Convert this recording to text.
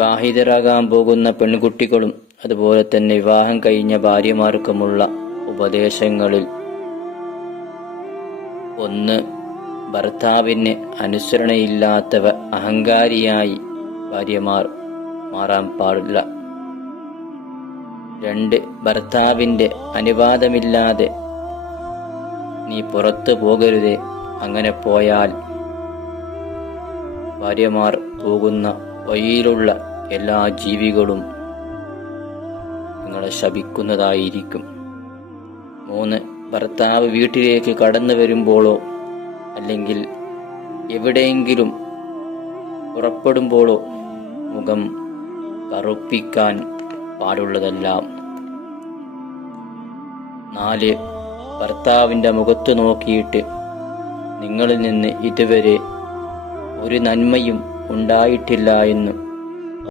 വിവാഹിതരാകാൻ പോകുന്ന പെൺകുട്ടികളും അതുപോലെ തന്നെ വിവാഹം കഴിഞ്ഞ ഭാര്യമാർക്കുമുള്ള ഉപദേശങ്ങളിൽ ഒന്ന്, ഭർത്താവിന് അനുസരണയില്ലാത്തവ അഹങ്കാരിയായി ഭാര്യമാർ മാറാൻ പാടില്ല. 2, ഭർത്താവിൻ്റെ അനുവാദമില്ലാതെ നീ പുറത്തു പോകരുതേ. അങ്ങനെ പോയാൽ ഭാര്യമാർ പോകുന്ന വഴിയിലുള്ള എല്ലാ ജീവികളും നിങ്ങളെ ശപിക്കുന്നതായിരിക്കും. 3, ഭർത്താവ് വീട്ടിലേക്ക് കടന്നു വരുമ്പോഴോ അല്ലെങ്കിൽ എവിടെയെങ്കിലും പുറപ്പെടുമ്പോഴോ മുഖം കറുപ്പിക്കാൻ പാടുള്ളതല്ല. 4, ഭർത്താവിൻ്റെ മുഖത്ത് നോക്കിയിട്ട് നിങ്ങളിൽ നിന്ന് ഇതുവരെ ഒരു നന്മയും ഉണ്ടായിട്ടില്ല എന്ന്